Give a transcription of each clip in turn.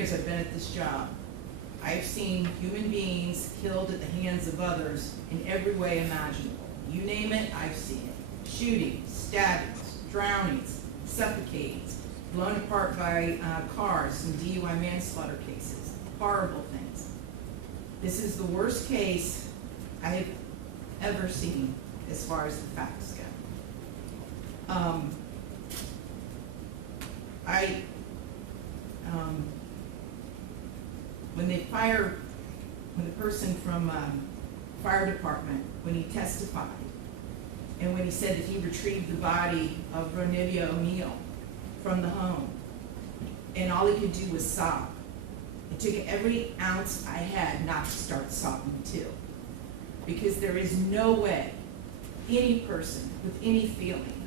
years I've been at this job, I've seen human beings killed at the hands of others in every way imaginable. You name it, I've seen it. Shootings, stabbings, drownings, suffocatings, blown apart by cars in DUI manslaughter cases. Horrible things. This is the worst case I have ever seen as far as the facts go. When the person from fire department, when he testified, and when he said that he retrieved the body of Ronivia O'Neill from the home, and all he could do was sob. It took every ounce I had not to start sobbing too. Because there is no way any person with any feeling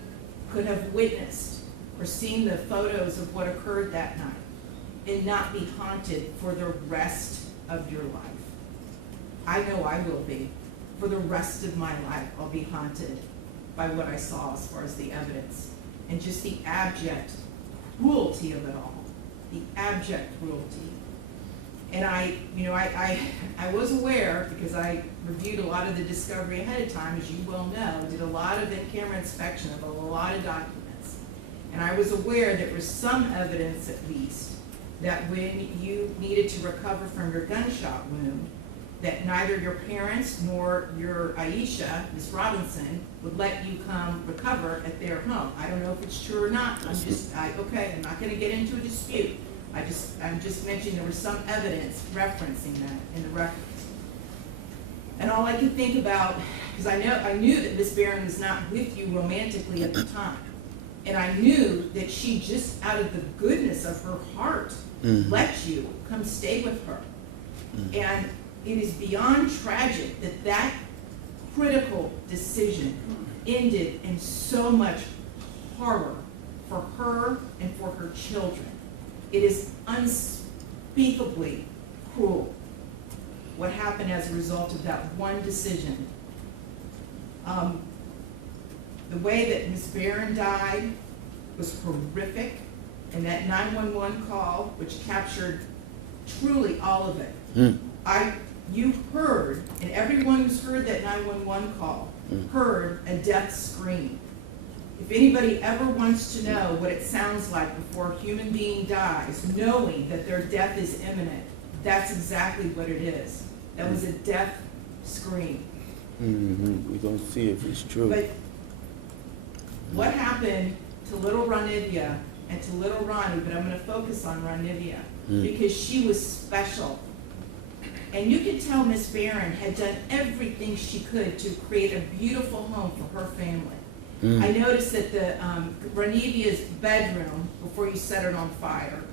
could have witnessed or seen the photos of what occurred that night and not be haunted for the rest of your life. I know I will be. For the rest of my life, I'll be haunted by what I saw as far as the evidence and just the abject cruelty of it all. The abject cruelty. And I was aware, because I reviewed a lot of the discovery ahead of time, as you well know, did a lot of in-camera inspection of a lot of documents. And I was aware there was some evidence, at least, that when you needed to recover from your gunshot wound, that neither your parents nor your Aisha, Miss Robinson, would let you come recover at their home. I don't know if it's true or not. I'm not going to get into a dispute. I'm just mentioning there was some evidence referencing that in the records. And all I could think about, because I knew that Miss Barron was not with you romantically at the time. And I knew that she just out of the goodness of her heart let you come stay with her. And it is beyond tragic that that critical decision ended in so much horror for her and for her children. It is unspeakably cruel what happened as a result of that one decision. The way that Ms. Barron died was horrific, and that 911 call, which captured truly all of it. You heard, and everyone who's heard that 911 call heard a death scream. If anybody ever wants to know what it sounds like before a human being dies, knowing that their death is imminent, that's exactly what it is. That was a death scream. We're going to see if it's true. But what happened to little Ronivia and to little Ronnie, but I'm going to focus on Ronivia, because she was special. And you could tell Miss Barron had done everything she could to create a beautiful home for her family. I noticed that the Ronivia's bedroom, before you set it on fire,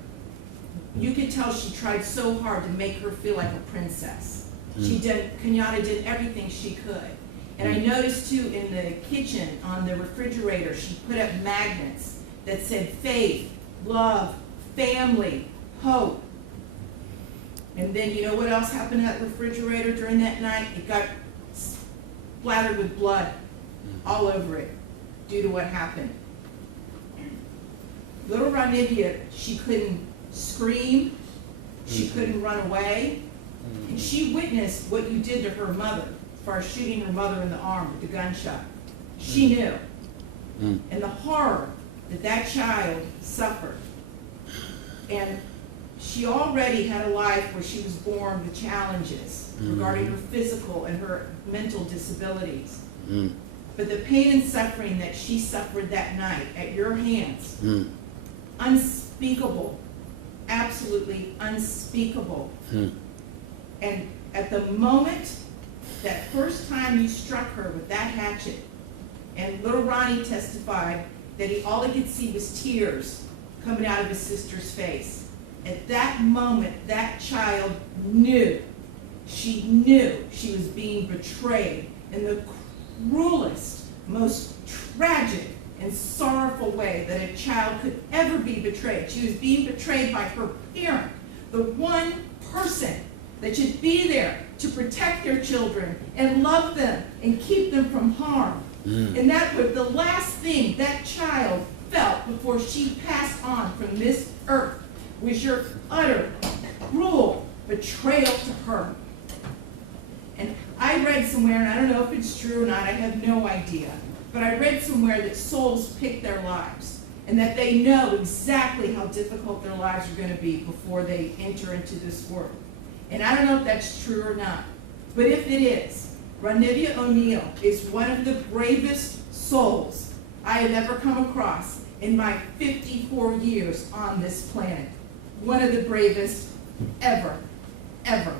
you could tell she tried so hard to make her feel like a princess. Kenyatta did everything she could. And I noticed too in the kitchen, on the refrigerator, she put up magnets that said faith, love, family, hope. And then you know what else happened to that refrigerator during that night? It got splattered with blood all over it due to what happened. Little Ronivia, she couldn't scream, she couldn't run away, and she witnessed what you did to her mother as far as shooting her mother in the arm with the gunshot. She knew. And the horror that that child suffered. And she already had a life where she was born with challenges regarding her physical and her mental disabilities. But the pain and suffering that she suffered that night at your hands, unspeakable, absolutely unspeakable. And at the moment, that first time you struck her with that hatchet, and little Ronnie testified that all he could see was tears coming out of his sister's face. At that moment, that child knew. She knew she was being betrayed in the cruelest, most tragic and sorrowful way that a child could ever be betrayed. She was being betrayed by her parent, the one person that should be there to protect their children and love them and keep them from harm. And that was the last thing that child felt before she passed on from this earth, was your utter cruel betrayal to her. And I read somewhere, and I don't know if it's true or not, I have no idea, but I read somewhere that souls pick their lives, and that they know exactly how difficult their lives are going to be before they enter into this world. And I don't know if that's true or not, but if it is, Ranivia O'Neill is one of the bravest souls I have ever come across in my 54 years on this planet. One of the bravest ever, ever.